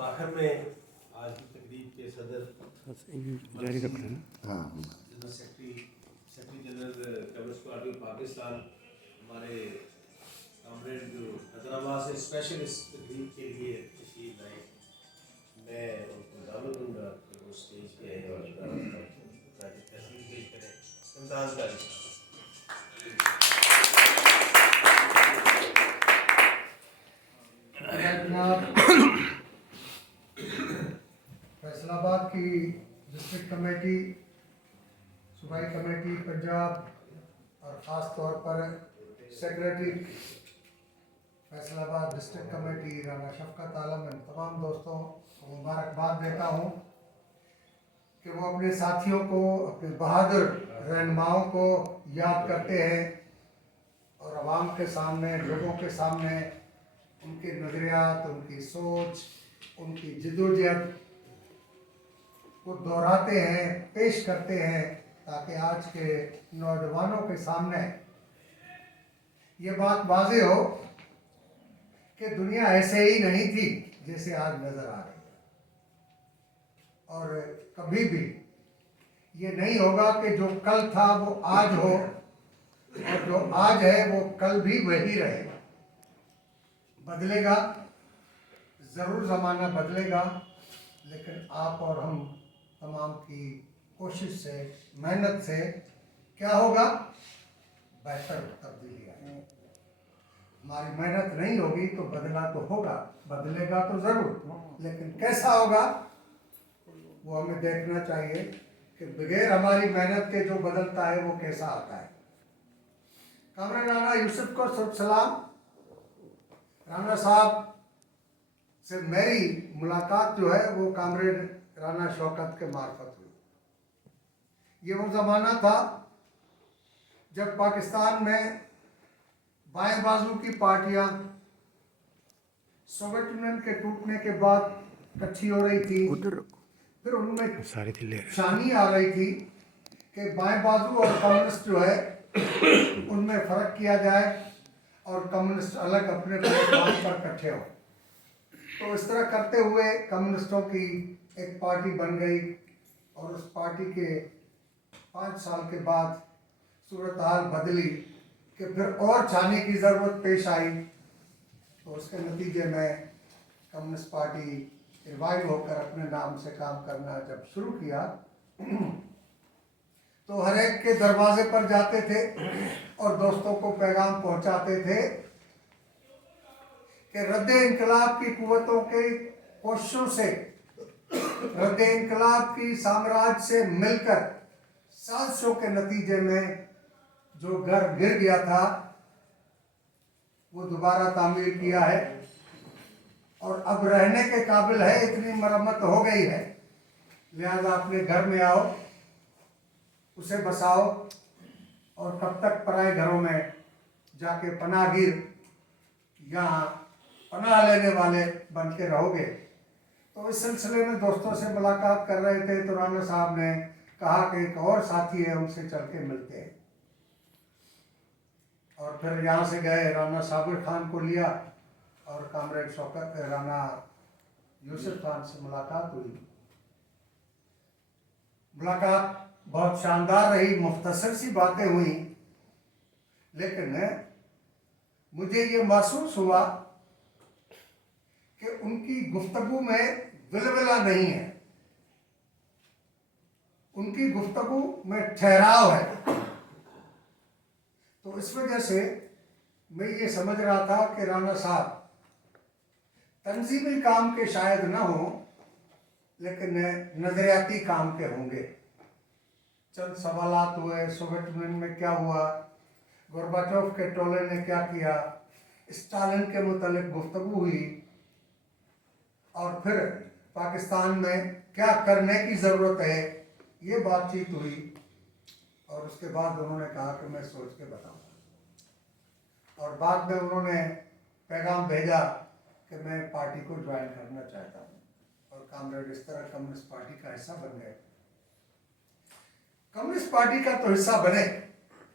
अब आखिर में आज की तकरीब के सदर जारी रख रहे हैं। General secretary general communist party Pakistan हमारे कॉमरेड जो हैदराबाद से स्पेशल इस तकरीब के लिए तशरीफ लाए, मैं उनको दावत दूंगा कि वो स्टेज पे आए और तस्वीर पेश करें। इम्तियाज़ गाजी फैसलाबाद की डिस्ट्रिक्ट कमेटी, सूबाई कमेटी पंजाब और ख़ास तौर पर secretary Faisalabad district committee Rana Shafqat Alam, इन तमाम दोस्तों को मुबारकबाद देता हूँ कि वो अपने साथियों को, अपने बहादुर रहनुमाओं को याद करते हैं और आवाम के सामने, लोगों के सामने उनके नज़रियात, उनकी सोच, उनकी जद्दोजहद को दोहराते हैं, पेश करते हैं, ताकि आज के नौजवानों के सामने ये बात वाज़ेह हो कि दुनिया ऐसे ही नहीं थी जैसे आज नज़र आ रही है। और कभी भी ये नहीं होगा कि जो कल था वो आज हो और जो आज है वो कल भी वही रहेगा। बदलेगा ज़रूर, ज़माना बदलेगा, लेकिन आप और हम तमाम की कोशिश से, मेहनत से क्या होगा, बेहतर तब्दीली आएगी। हमारी मेहनत नहीं होगी तो बदला तो होगा, बदलेगा तो ज़रूर, लेकिन कैसा होगा वो हमें देखना चाहिए कि बगैर हमारी मेहनत के जो बदलता है वो कैसा आता है। कामरेड राना यूसुफ को सलाम। राना साहब से मेरी मुलाकात जो है वो कामरेड राना शौकत के मार्फत हुई। ये वो ज़माना था जब पाकिस्तान में बाएं बाजू की पार्टियां सोवियत यूनियन के टूटने के बाद इकट्ठी हो रही थी, फिर उनमें शानी आ रही थी कि बाएं बाजू और कम्युनिस्ट जो है उनमें फ़र्क किया जाए और कम्युनिस्ट अलग अपने काम पर इकट्ठे हो। तो इस तरह करते हुए कम्युनिस्टों की एक पार्टी बन गई और उस पार्टी के 5 साल के बाद सूरत हाल बदली कि फिर और छाने की ज़रूरत पेश आई। तो उसके नतीजे में कम्युनिस्ट पार्टी रिवाइव होकर अपने नाम से काम करना जब शुरू किया तो हर एक के दरवाजे पर जाते थे और दोस्तों को पैगाम पहुंचाते थे कि रद्द इनकलाब की कुव्वतों के कोशिशों से, रद्द इनकलाब की साम्राज्य से मिलकर साजिशों के नतीजे में जो घर गिर गया था वो दोबारा तामीर किया है और अब रहने के काबिल है, इतनी मरम्मत हो गई है। लिहाजा अपने घर में आओ, उसे बसाओ और कब तक पराए घरों में जाके पनाहगीर यहाँ पनाह लेने वाले बन के रहोगे। तो इस सिलसिले में दोस्तों से मुलाकात कर रहे थे तो राना साहब ने कहा कि एक और साथी है, उनसे चल के मिलते हैं। और फिर यहाँ से गए, राना साबिर खान को लिया और कामरेड शौकत राना यूसुफ खान से मुलाकात हुई। मुलाकात बहुत शानदार रही, मुख्तसर सी बातें हुई, लेकिन मुझे ये महसूस हुआ कि उनकी गुफ्तगू में विलविला नहीं है, उनकी गुफ्तगू में ठहराव है। तो इस वजह से मैं ये समझ रहा था कि राना साहब तंजीमी काम के शायद ना हो, लेकिन नजरियाती काम के होंगे। चंद सवालात हुए, सोवियत यूनियन में क्या हुआ, गोरबाचोव के टोले ने क्या किया, स्टालिन के मुतालिक गुफ्तगू हुई और फिर पाकिस्तान में क्या करने की ज़रूरत है, ये बातचीत हुई। और उसके बाद उन्होंने कहा कि मैं सोच के बताऊंगा। और बाद में उन्होंने पैगाम भेजा कि मैं पार्टी को ज्वाइन करना चाहता हूँ। और कामरेड इस तरह कम्युनिस्ट पार्टी का हिस्सा बन गए। कम्युनिस्ट पार्टी का तो हिस्सा बने,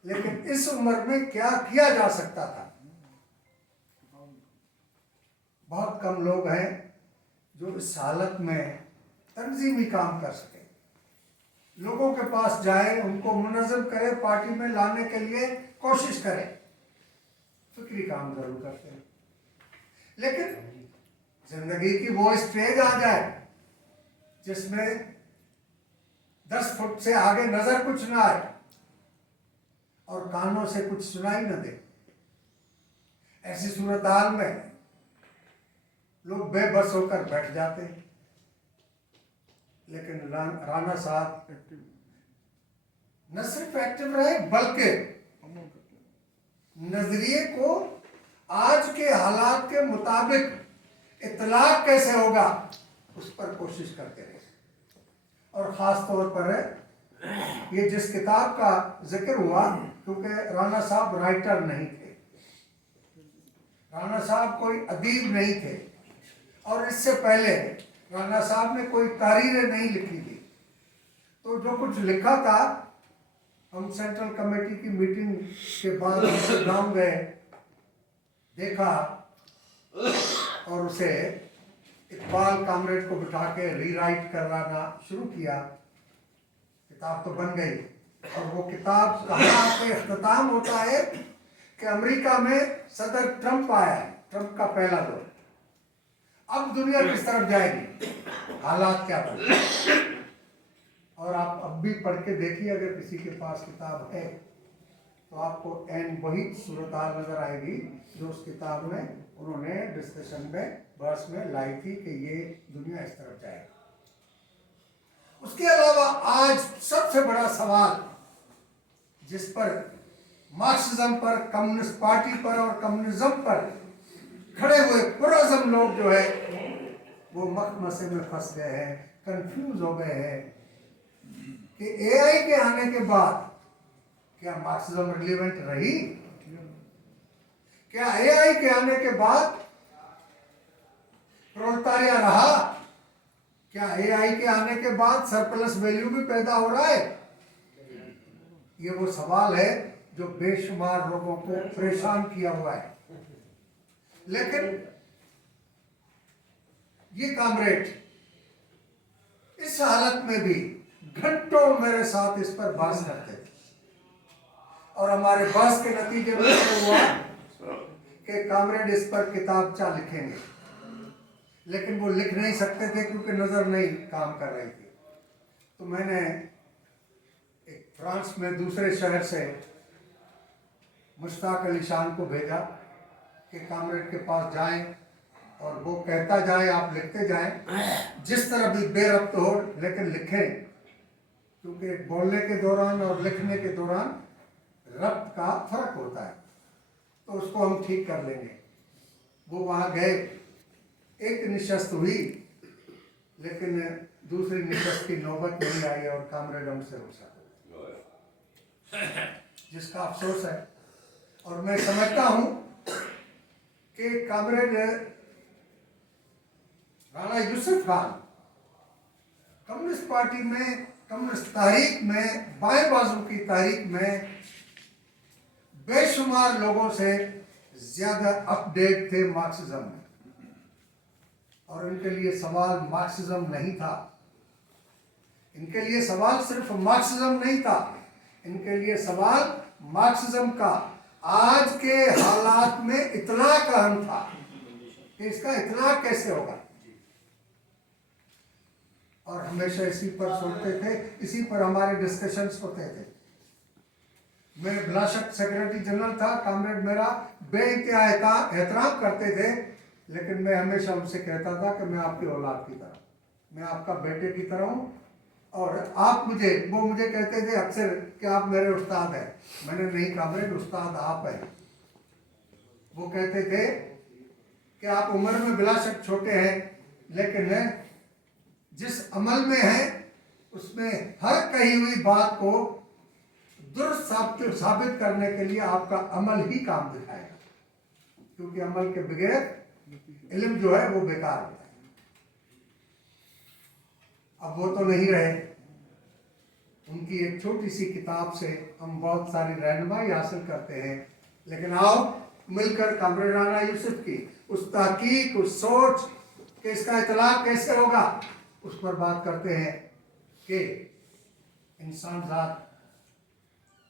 लेकिन इस उम्र में क्या किया जा सकता था? बहुत कम लोग हैं जो इस हालत में तंजीमी काम कर सके, लोगों के पास जाए, उनको मुनज़्ज़म करे, पार्टी में लाने के लिए कोशिश करे, फिक्री काम जरूर करते हैं। लेकिन जिंदगी की वो स्टेज आ जाए जिसमें 10 फुट से आगे नजर कुछ ना आए और कानों से कुछ सुनाई न दे, ऐसी सूरत हाल में लोग बेबस होकर बैठ जाते हैं। लेकिन राणा साहब न सिर्फ एक्टिव रहे बल्कि नजरिए को आज के हालात के मुताबिक इतलाक कैसे होगा उस पर कोशिश करते रहे। और ख़ास तौर पर ये जिस किताब का जिक्र हुआ, क्योंकि राणा साहब राइटर नहीं थे, राणा साहब कोई अदीब नहीं थे, और इससे पहले राणा साहब ने कोई तहरीरें नहीं लिखी थी। तो जो कुछ लिखा था, हम सेंट्रल कमेटी की मीटिंग के बाद गांव गए, देखा और उसे इकबाल कामरेड को बिठा के रीराइट करवाना शुरू किया। किताब तो बन गई, और वो किताब कहाँ पे इख्तिताम होता है कि अमेरिका में सदर ट्रंप आया है, ट्रंप का पहला दौर। अब दुनिया किस तरफ जाएगी, हालात क्या बने, और आप अब भी पढ़ के देखिए, अगर किसी के पास किताब है तो आपको एन वही सूरत हाल नजर आएगी जो उस किताब में उन्होंने डिस्कशन में बहस में लाई थी कि ये दुनिया इस तरफ जाएगी। उसके अलावा आज सबसे बड़ा सवाल जिस पर मार्क्सिज्म पर, कम्युनिस्ट पार्टी पर और कम्युनिज्म पर खड़े हुए पुरअज़म लोग जो है वो मखमसे में फंस गए हैं, कंफ्यूज हो गए हैं कि एआई के आने के बाद क्या मार्क्सिज्म रिलेवेंट रही, क्या एआई के आने के बाद प्रोलेटारिया रहा, क्या एआई के आने के बाद सरप्लस वैल्यू भी पैदा हो रहा है। ये वो सवाल है जो बेशुमार लोगों को परेशान किया हुआ है। लेकिन ये कामरेड इस हालत में भी घंटों मेरे साथ इस पर बहस करते थे, और हमारे बहस के नतीजे में हुआ कि कामरेड इस पर किताबचा लिखेंगे, लेकिन वो लिख नहीं सकते थे क्योंकि नजर नहीं काम कर रही थी। तो मैंने एक फ्रांस में दूसरे शहर से मुश्ताक अली शान को भेजा कि कामरेड के पास जाएं और वो कहता जाए, आप लिखते जाएं, जिस तरह भी बेरब्त हो लेकिन लिखें, क्योंकि बोलने के दौरान और लिखने के दौरान रब्त का फर्क होता है, तो उसको हम ठीक कर लेंगे। वो वहाँ गए, एक निशस्त हुई, लेकिन दूसरी निशस्त की नौबत नहीं आई और कामरेड हमसे रुखसत हो गए, जिसका अफसोस है। और मैं समझता हूँ कि comrade Rana Yusuf Khan communist party में, कम्युनिस्ट तारीख में, बाएं बाजू की तारीख में बेशुमार लोगों से ज्यादा अपडेट थे मार्क्सिज्म में, और इनके लिए सवाल मार्क्सिज्म नहीं था, इनके लिए सवाल सिर्फ मार्क्सिज्म नहीं था, इनके लिए सवाल मार्क्सिज्म का आज के हालात में इतलाक अहम था कि इसका इतलाक कैसे होगा। और हमेशा इसी पर सोचते थे, इसी पर हमारे डिस्कशंस होते थे। मैं बिलाशक सेक्रेटरी जनरल था, कामरेड मेरा बेइंतहा एहतराम करते थे, लेकिन मैं हमेशा उनसे कहता था कि मैं आपकी औलाद की तरह, मैं आपका बेटे की तरह हूँ, और आप मुझे, वो मुझे कहते थे अक्सर कि आप मेरे उस्ताद हैं। मैंने नहीं कामरेड, उस्ताद आप हैं। वो कहते थे कि आप उम्र में बिलाशक छोटे हैं, लेकिन जिस अमल में है उसमें हर कही हुई बात को दुरुस्त साबित करने के लिए आपका अमल ही काम दिखाएगा, क्योंकि अमल के बगैर इल्म जो है वो बेकार होता है। अब वो तो नहीं रहे, उनकी एक छोटी सी किताब से हम बहुत सारी रहनुमाई हासिल करते हैं, लेकिन आओ मिलकर कामरेड राणा यूसुफ की उस तहकीक, उस सोच कि इसका इतलाक कैसे होगा, उस पर बात करते हैं कि इंसान ज़ात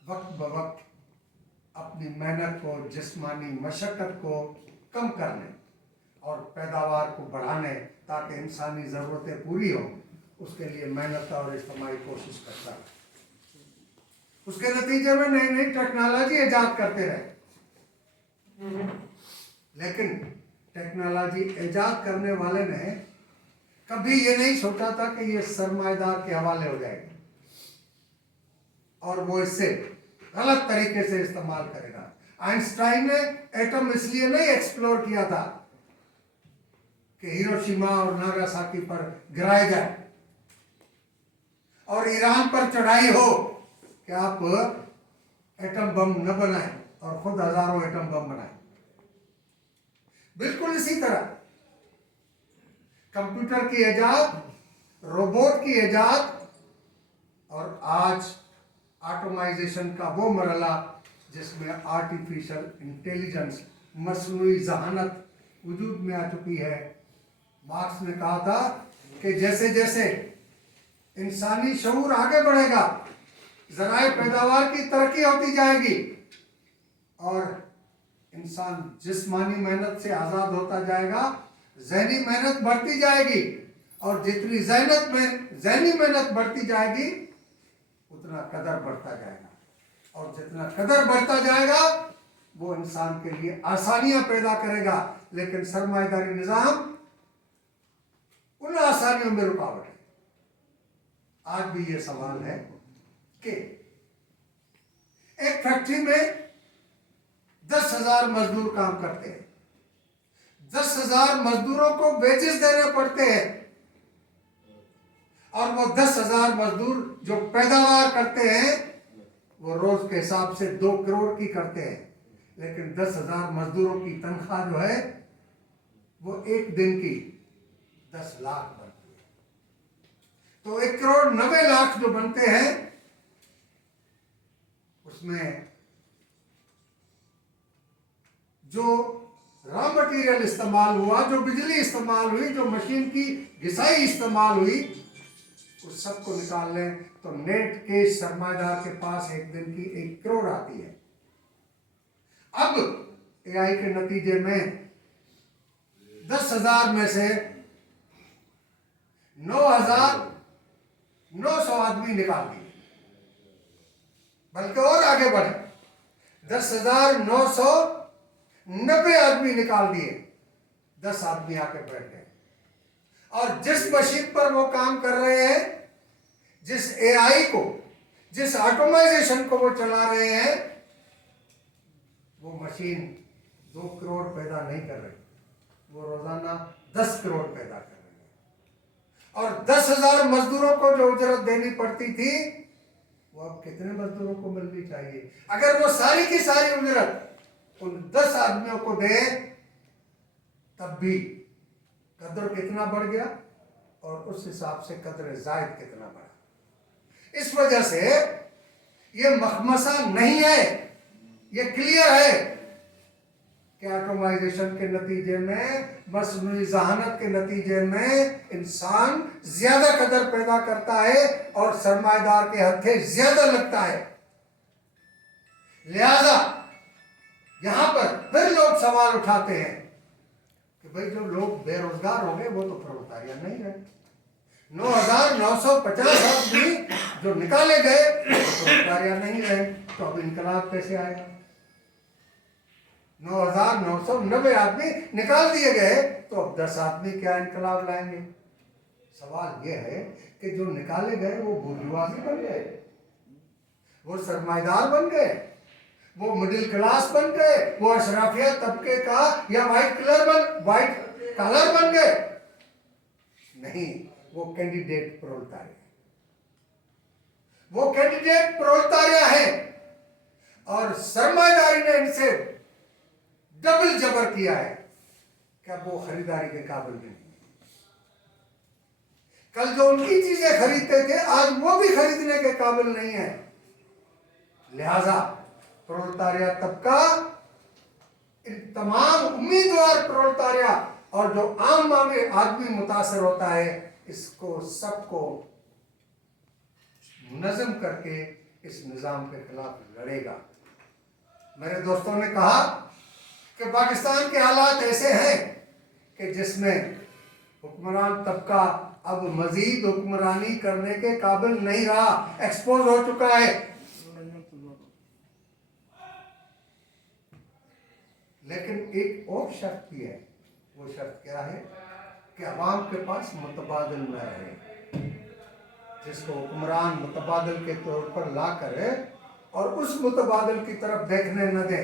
वक्त ब वक्त अपनी मेहनत को, जिस्मानी मशक्क़त को कम करने और पैदावार को बढ़ाने ताकि इंसानी ज़रूरतें पूरी हों, उसके लिए मेहनत और इज्तिमाई कोशिश करता है। उसके नतीजे में नई नई टेक्नोलॉजी ईजाद करते रहे, लेकिन टेक्नोलॉजी ईजाद करने वाले ने कभी ये नहीं सोचा था कि ये सरमाएदार के हवाले हो जाएगी और वो इससे गलत तरीके से इस्तेमाल करेगा। आइंस्टाइन ने एटम इसलिए नहीं एक्सप्लोर किया था कि हिरोशिमा और नागासाकी पर गिराया जाए और ईरान पर चढ़ाई हो कि आप एटम बम न बनाएं और खुद हजारों एटम बम बनाएं। बिल्कुल इसी तरह कंप्यूटर की इजाद, रोबोट की इजाद और आज ऑटोमाइजेशन का वो मरहला जिसमें आर्टिफिशियल इंटेलिजेंस, मसनूई जहानत वजूद में आ चुकी है। मार्क्स ने कहा था कि जैसे जैसे इंसानी शऊर आगे बढ़ेगा, ज़राए पैदावार की तरक्की होती जाएगी और इंसान जिस्मानी मेहनत से आज़ाद होता जाएगा, ज़हनी मेहनत बढ़ती जाएगी और जितनी ज़हनी मेहनत बढ़ती जाएगी उतना कदर बढ़ता जाएगा और जितना कदर बढ़ता जाएगा वो इंसान के लिए आसानियां पैदा करेगा। लेकिन सरमाएदारी निज़ाम उन आसानियों में रुकावट है। आज भी ये सवाल है कि एक फैक्ट्री में 10,000 मजदूर काम करते हैं, 10,000 मजदूरों को वेजेस देने पड़ते हैं और वो 10,000 मजदूर जो पैदावार करते हैं वो रोज के हिसाब से 2 करोड़ की करते हैं, लेकिन 10,000 मजदूरों की तनख्वाह जो है वो एक दिन की 10 लाख बनती है। तो 1 करोड़ 90 लाख जो बनते हैं उसमें जो रॉ मटेरियल इस्तेमाल हुआ, जो बिजली इस्तेमाल हुई, जो मशीन की घिसाई इस्तेमाल हुई, उस सब को निकाल लें तो नेट के सरमाएदार के पास एक दिन की 1 करोड़ आती है। अब एआई के नतीजे में 10,000 में से 9,900 आदमी निकाल दिए, बल्कि और आगे बढ़े 10,990 आदमी निकाल दिए, 10 आदमी आके बैठ गए और जिस मशीन पर वो काम कर रहे हैं, जिस एआई को, जिस ऑटोमाइजेशन को वो चला रहे हैं, वो मशीन 2 करोड़ पैदा नहीं कर रही, वो रोजाना 10 करोड़ पैदा कर रही है। और 10,000 मजदूरों को जो उजरत देनी पड़ती थी वो अब कितने मजदूरों को मिलनी चाहिए? अगर वो सारी की सारी उजरत उन 10 आदमियों को दे तब भी कदर कितना बढ़ गया और उस हिसाब से कदर जायद कितना बढ़ा। इस वजह से ये मखमसा नहीं है, ये क्लियर है कि ऑटोमाइजेशन के नतीजे में, मसनूई जहानत के नतीजे में इंसान ज्यादा कदर पैदा करता है और सरमाएदार के हत्थे ज्यादा लगता है। लिहाजा यहां पर फिर लोग सवाल उठाते हैं कि भाई जो लोग बेरोजगार हो गए वो तो प्रवतारियां नहीं रहे, 9,950 आदमी जो निकाले गए वो प्रवतारियां नहीं रहे, तो अब इनकलाब कैसे आएगा? 9,990 आदमी निकाल दिए गए तो अब 10 आदमी क्या इनकलाब लाएंगे? सवाल यह है कि जो निकाले गए वो बुर्जुआजी बन गए, वो सरमाएदार बन गए, वो मिडिल क्लास बन गए, वो अशराफिया तबके का या व्हाइट कलर बन गए? नहीं, वो कैंडिडेट प्रोलेटारिया है और सरमाएदारी ने इनसे डबल जबर किया है कि अब वो खरीदारी के काबिल नहीं। कल जो उनकी चीजें खरीदते थे आज वो भी खरीदने के काबिल नहीं है। लिहाजा प्रोलेटारिया तबका, इन तमाम उम्मीदवार प्रोलेटारिया और जो आम आदमी मुतासर होता है, इसको सबको नज़म करके इस निज़ाम के खिलाफ लड़ेगा। मेरे दोस्तों ने कहा कि पाकिस्तान के हालात ऐसे हैं कि जिसमें हुक्मरान तबका अब मजीद हुक्मरानी करने के काबिल नहीं रहा, एक्सपोज हो चुका है। लेकिन एक और शर्त भी है। वो शर्त क्या है कि अवाम के पास मुतबादिल न रहे, जिसको हुक्मरान मुतबादिल के तौर पर ला करे और उस मुतबादिल की तरफ देखने न दे।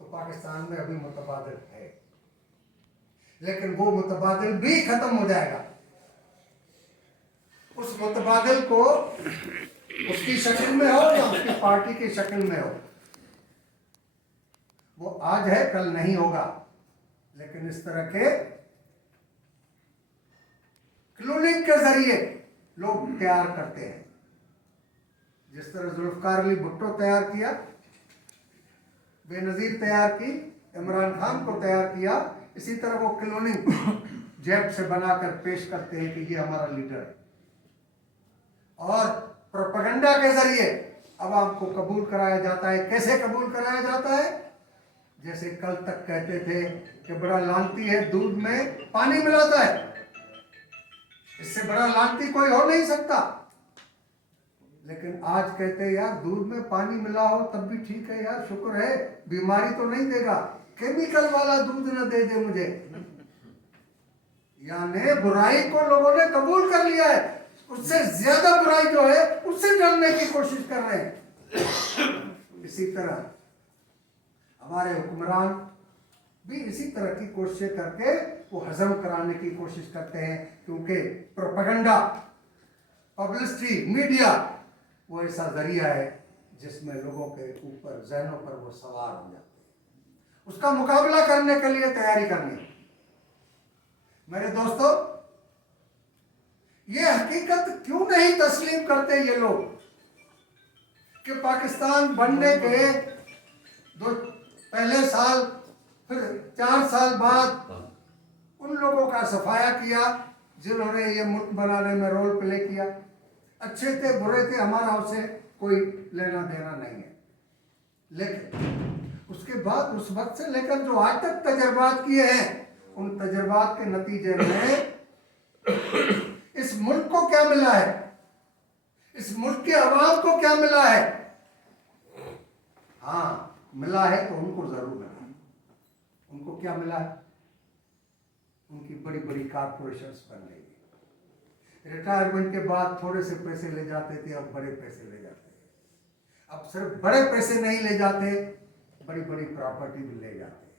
तो पाकिस्तान में अभी मुतबादिल है, लेकिन वो मुतबादिल भी खत्म हो जाएगा। उस मुतबादिल को उसकी शक्ल में हो या उसकी पार्टी की शक्ल में हो, वो आज है कल नहीं होगा। लेकिन इस तरह के क्लोनिंग के जरिए लोग तैयार करते हैं। जिस तरह जुल्फकार अली भुट्टो तैयार किया, बेनजीर तैयार की, इमरान खान को तैयार किया, इसी तरह वो क्लोनिंग जेब से बनाकर पेश करते हैं कि ये हमारा लीडर है। और प्रोपेगेंडा के जरिए अवाम को कबूल कराया जाता है। कैसे कबूल कराया जाता है? जैसे कल तक कहते थे कि बड़ा लानती है, दूध में पानी मिलाता है, इससे बड़ा लानती कोई हो नहीं सकता। लेकिन आज कहते हैं यार दूध में पानी मिला हो तब भी ठीक है यार, शुक्र है, बीमारी तो नहीं देगा, केमिकल वाला दूध न दे दे मुझे। यानी बुराई को लोगों ने कबूल कर लिया है, उससे ज्यादा बुराई जो है उससे डरने की कोशिश कर रहे हैं। इसी तरह हमारे हुक्मरान भी इसी तरह की कोशिशें करके वो हजम कराने की कोशिश करते हैं, क्योंकि प्रोपेगेंडा, पब्लिसिटी, मीडिया वो ऐसा जरिया है जिसमें लोगों के ऊपर, जहनों पर वो सवार हो जाते हैं। उसका मुकाबला करने के लिए तैयारी करनी है। मेरे दोस्तों, ये हकीकत क्यों नहीं तस्लीम करते ये लोग कि पाकिस्तान बनने के दो पहले साल, फिर 4 साल बाद उन लोगों का सफाया किया जिन्होंने ये मुल्क बनाने में रोल प्ले किया। अच्छे थे बुरे थे, हमारा उससे कोई लेना देना नहीं है। लेकिन उसके बाद उस वक्त से लेकर जो आज तक तजर्बात किए हैं, उन तजर्बात के नतीजे में इस मुल्क को क्या मिला है, इस मुल्क के अवाम को क्या मिला है? हाँ, मिला है तो उनको जरूर मिला है। उनको क्या मिला है? उनकी बड़ी बड़ी कॉर्पोरेशंस बन गई। रिटायरमेंट के बाद थोड़े से पैसे ले जाते थे, अब बड़े पैसे ले जाते हैं। अब सिर्फ बड़े पैसे नहीं ले जाते, बड़ी बड़ी प्रॉपर्टी भी ले जाते हैं।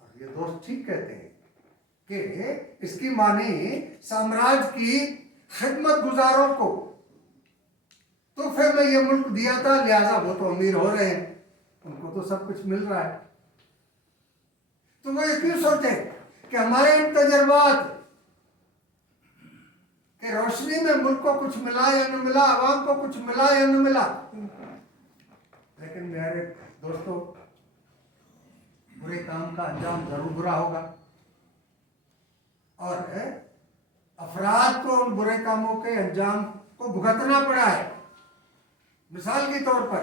और ये दोस्त ठीक कहते हैं कि इसकी माने साम्राज्य की खिदमत गुजारों को तो फिर मैं ये मुल्क दिया था, लिहाजा वो तो अमीर हो रहे हैं, उनको तो सब कुछ मिल रहा है। तो वो ये क्यों सोचे कि हमारे इन तजर्बात के रोशनी में मुल्क को कुछ मिला या न मिला, आवाम को कुछ मिला या न मिला। लेकिन मेरे दोस्तों, बुरे काम का अंजाम जरूर बुरा होगा और अफराद को उन बुरे कामों के अंजाम को भुगतना पड़ा है। मिसाल के तौर पर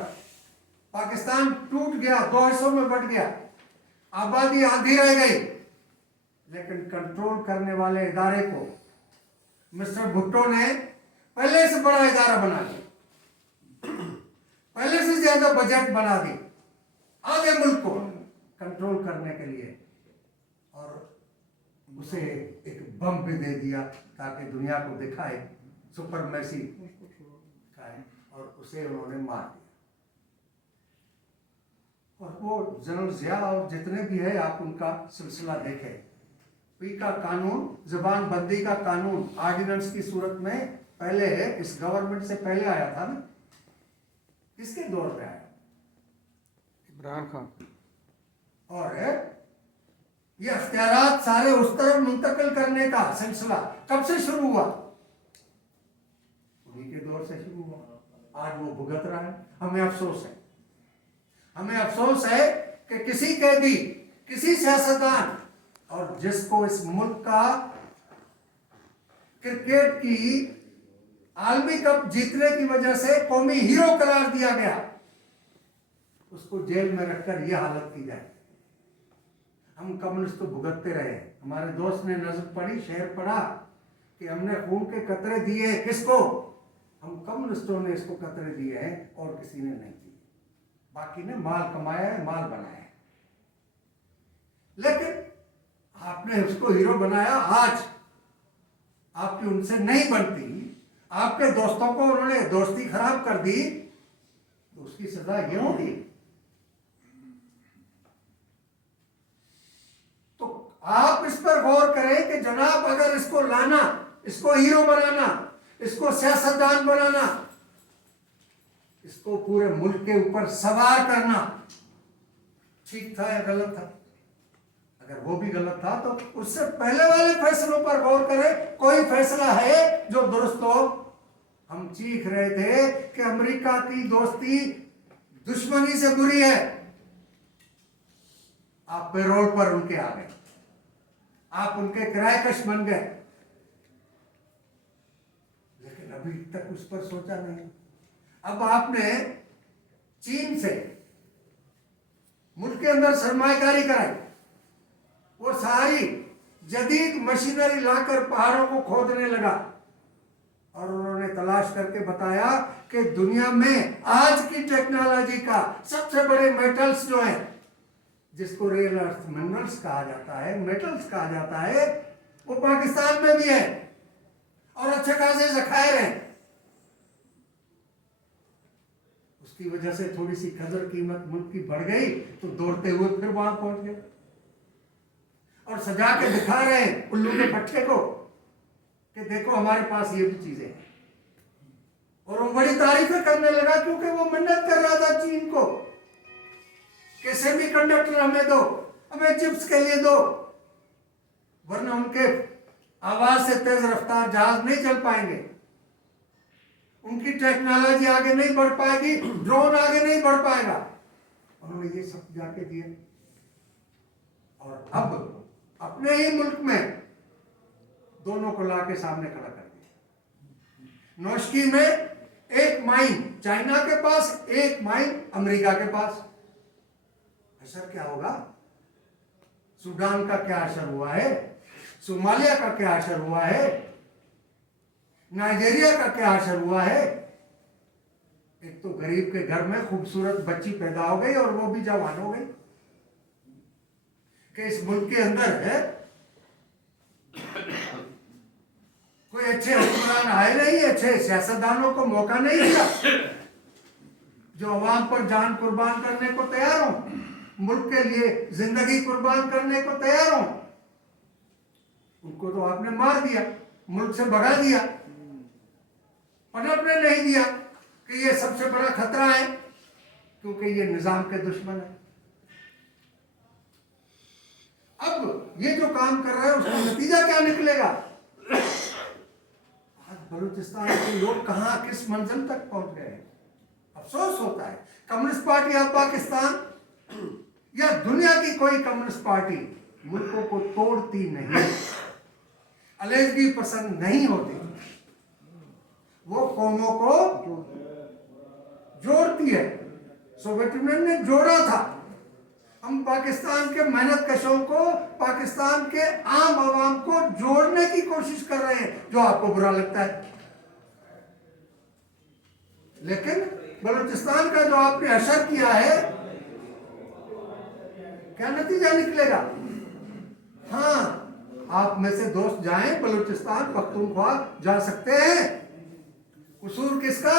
पाकिस्तान टूट गया, 2 हिस्सों में बट गया, आबादी आधी रह गई, लेकिन कंट्रोल करने वाले इदारे को मिस्टर भुट्टो ने पहले से बड़ा इदारा बना दिया, पहले से ज्यादा बजट बना दी आगे मुल्क को कंट्रोल करने के लिए, और उसे एक बम भी दे दिया ताकि दुनिया को दिखाए सुपरमेसी दिखाए, और उसे उन्होंने मार दिया। और वो जनरल जिया और जितने भी है, आप उनका सिलसिला देखें। पी का कानून, जुबान बंदी का कानून ऑर्डिनेंस की सूरत में पहले इस गवर्नमेंट से पहले आया था ना, किसके दौर में आया? इमरान खान। और ये अख्तियारात सारे उस तरफ मुंतकिल करने का सिलसिला कब से शुरू हुआ? उन्हीं के दौर से शुरू हुआ। आज वो भुगत रहा है। हमें अफसोस है, हमें अफसोस है कि किसी कैदी किसी सियासतदान और जिसको इस मुल्क का क्रिकेट की आलमी कप जीतने की वजह से कौमी हीरो करार दिया गया, उसको जेल में रखकर यह हालत की जाए। हम कम्युनिस्ट तो भुगतते रहे। हमारे दोस्त ने नज़म पढ़ी, शेर पढ़ा कि हमने खून के कतरे दिए किसको? हम कम्युनिस्टों ने इसको कतरे दिए हैं और किसी ने नहीं दिए। बाकी ने माल कमाया है, माल बनाया है, लेकिन आपने उसको हीरो बनाया। आज आपकी उनसे नहीं बनती, आपके दोस्तों को उन्होंने दोस्ती खराब कर दी, तो उसकी सजा ये होगी। तो आप इस पर गौर करें कि जनाब, अगर इसको लाना, इसको हीरो बनाना, इसको सियासतदान बनाना, इसको पूरे मुल्क के ऊपर सवार करना ठीक था या गलत था? अगर वो भी गलत था तो उससे पहले वाले फैसलों पर गौर करें। कोई फैसला है जो दुरुस्त हो? हम चीख रहे थे कि अमेरिका की दोस्ती दुश्मनी से बुरी है, आप पेरोल पर उनके आ गए, आप उनके किराएकश बन गए, लेकिन अभी तक उस पर सोचा नहीं। अब आपने चीन से मुल्क के अंदर सरमायाकारी कराई, वो सारी जदीद मशीनरी लाकर पहाड़ों को खोदने लगा और उन्होंने तलाश करके बताया कि दुनिया में आज की टेक्नोलॉजी का सबसे बड़े मेटल्स जो है, जिसको रेयर अर्थ मिनरल्स कहा जाता है, मेटल्स कहा जाता है, वो पाकिस्तान में भी है और अच्छे खासे जखायर हैं। उसकी वजह से थोड़ी सी खजर कीमत मुल्क की बढ़ गई तो दौड़ते हुए फिर वहां पहुंच गए और सजा के दिखा रहे हैं उल्लू के पट्टे को कि देखो हमारे पास ये भी चीजें हैं। और वो बड़ी तारीफें करने लगा क्योंकि वो मिन्नत कर रहा था चीन को कि सेमीकंडक्टर हमें दो, हमें चिप्स के लिए दो, वरना उनके आवाज से तेज रफ्तार जहाज नहीं चल पाएंगे, उनकी टेक्नोलॉजी आगे नहीं बढ़ पाएगी, ड्रोन आगे नहीं बढ़ पाएगा। उन्होंने ये सब जाके दिए और अब अपने ही मुल्क में दोनों को लाके सामने खड़ा कर दिया। नौशकी में एक माइन चाइना के पास, एक माइन अमेरिका के पास। असर क्या होगा? सूडान का क्या असर हुआ है? सोमालिया का क्या असर हुआ है? नाइजीरिया का क्या असर हुआ है? एक तो गरीब के घर में खूबसूरत बच्ची पैदा हो गई और वो भी जवान हो गई कि इस मुल्क के अंदर है कोई अच्छे हुक्मरान आए नहीं, अच्छे सियासतदानों को मौका नहीं दिया जो अवाम पर जान कुर्बान करने को तैयार हो, मुल्क के लिए जिंदगी कुर्बान करने को तैयार हो। उनको तो आपने मार दिया, मुल्क से भगा दिया, पनपने नहीं दिया कि ये सबसे बड़ा खतरा है क्योंकि ये निजाम के दुश्मन है। अब ये जो काम कर रहा है उसका नतीजा क्या निकलेगा? आज बलूचिस्तान के लोग कहां किस मंजिल तक पहुंच गए। अफसोस होता है कम्युनिस्ट पार्टी ऑफ पाकिस्तान या दुनिया की कोई कम्युनिस्ट पार्टी मुल्कों को तोड़ती नहीं, अलहदगी पसंद नहीं होती, वो कौमों को जोड़ती है। सोवियत यूनियन ने जोड़ा था। हम पाकिस्तान के मेहनत कशों को, पाकिस्तान के आम आवाम को जोड़ने की कोशिश कर रहे हैं, जो आपको बुरा लगता है। लेकिन बलूचिस्तान का जो आपने असर किया है, क्या नतीजा निकलेगा? हाँ, आप में से दोस्त जाएं बलूचिस्तान, पख्तूनख्वा जा सकते हैं। कसूर किसका?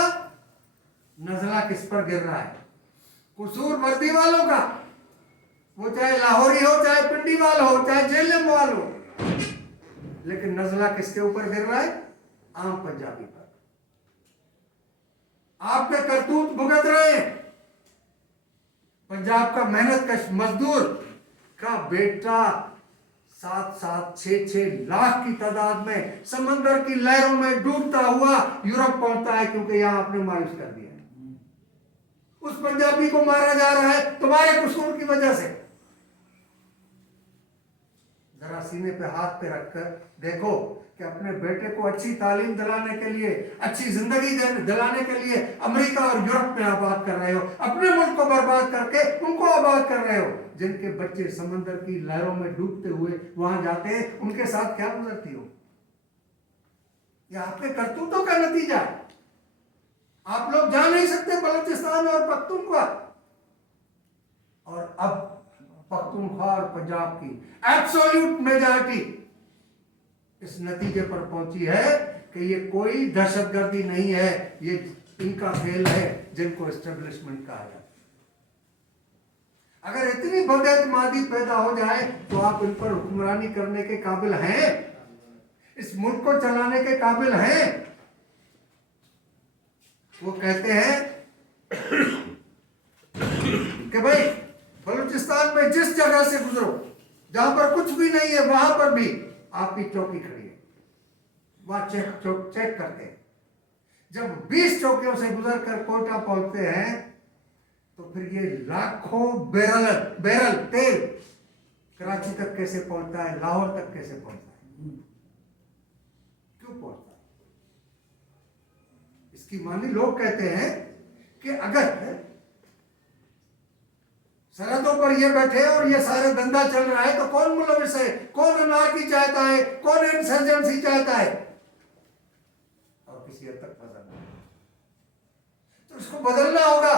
नजला किस पर गिर रहा है? कसूर वर्दी वालों का, वो चाहे लाहौरी हो, चाहे पिंडी वाला हो, चाहे जेलम वाला हो, लेकिन नजला किसके ऊपर गिर रहा है? आम पंजाबी पर। आपके करतूत भुगत रहे हैं। पंजाब का मेहनत कश मजदूर का बेटा 7-6 लाख की तादाद में समंदर की लहरों में डूबता हुआ यूरोप पहुंचता है क्योंकि यहां आपने मायूस कर दिया। उस पंजाबी को मारा जा रहा है तुम्हारे कसूर की वजह से। जरा सीने पे हाथ पे रखकर देखो कि अपने बेटे को अच्छी तालीम दिलाने के लिए, अच्छी जिंदगी दिलाने के लिए अमेरिका और यूरोप में आबाद कर रहे हो, अपने मुल्क को बर्बाद करके उनको आबाद कर रहे हो। जिनके बच्चे समंदर की लहरों में डूबते हुए वहां जाते हैं, उनके साथ क्या गुजरती हो? यह आपके करतूतों का नतीजा है। आप लोग जा नहीं सकते बलूचिस्तान और पख्तूनख्वा, और अब पख्तूनख्वा और पंजाब की एब्सोल्यूट मेजॉरिटी इस नतीजे पर पहुंची है कि ये कोई दहशतगर्दी नहीं है, ये इनका खेल है जिनको एस्टेब्लिशमेंट कहा जाता है। अगर इतनी बदएतमादी पैदा हो जाए तो आप इन पर हुक्मरानी करने के काबिल हैं? इस मुल्क को चलाने के काबिल हैं? वो कहते हैं कि भाई बलूचिस्तान में जिस जगह से गुजरो, जहां पर कुछ भी नहीं है, वहां पर भी आपकी चौकी खड़ी है, वहां चेक करते हैं। जब 20 चौकियों से गुजर कर कोयटा पहुंचते हैं तो फिर ये लाखों बैरल तेल कराची तक कैसे पहुंचता है, लाहौर तक कैसे पहुंचता है, क्यों पहुंचता है? इसकी मानी लोग कहते हैं कि अगर सरहदों पर ये बैठे और ये सारे धंधा चल रहा है तो कौन मुलविस है, कौन अनार्की चाहता है, कौन इंसर्जेंसी चाहता है, और किसी हद तक फंसा है। तो इसको बदलना होगा,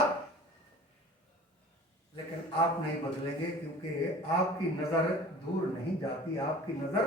लेकिन आप नहीं बदलेंगे क्योंकि आपकी नजर दूर नहीं जाती, आपकी नजर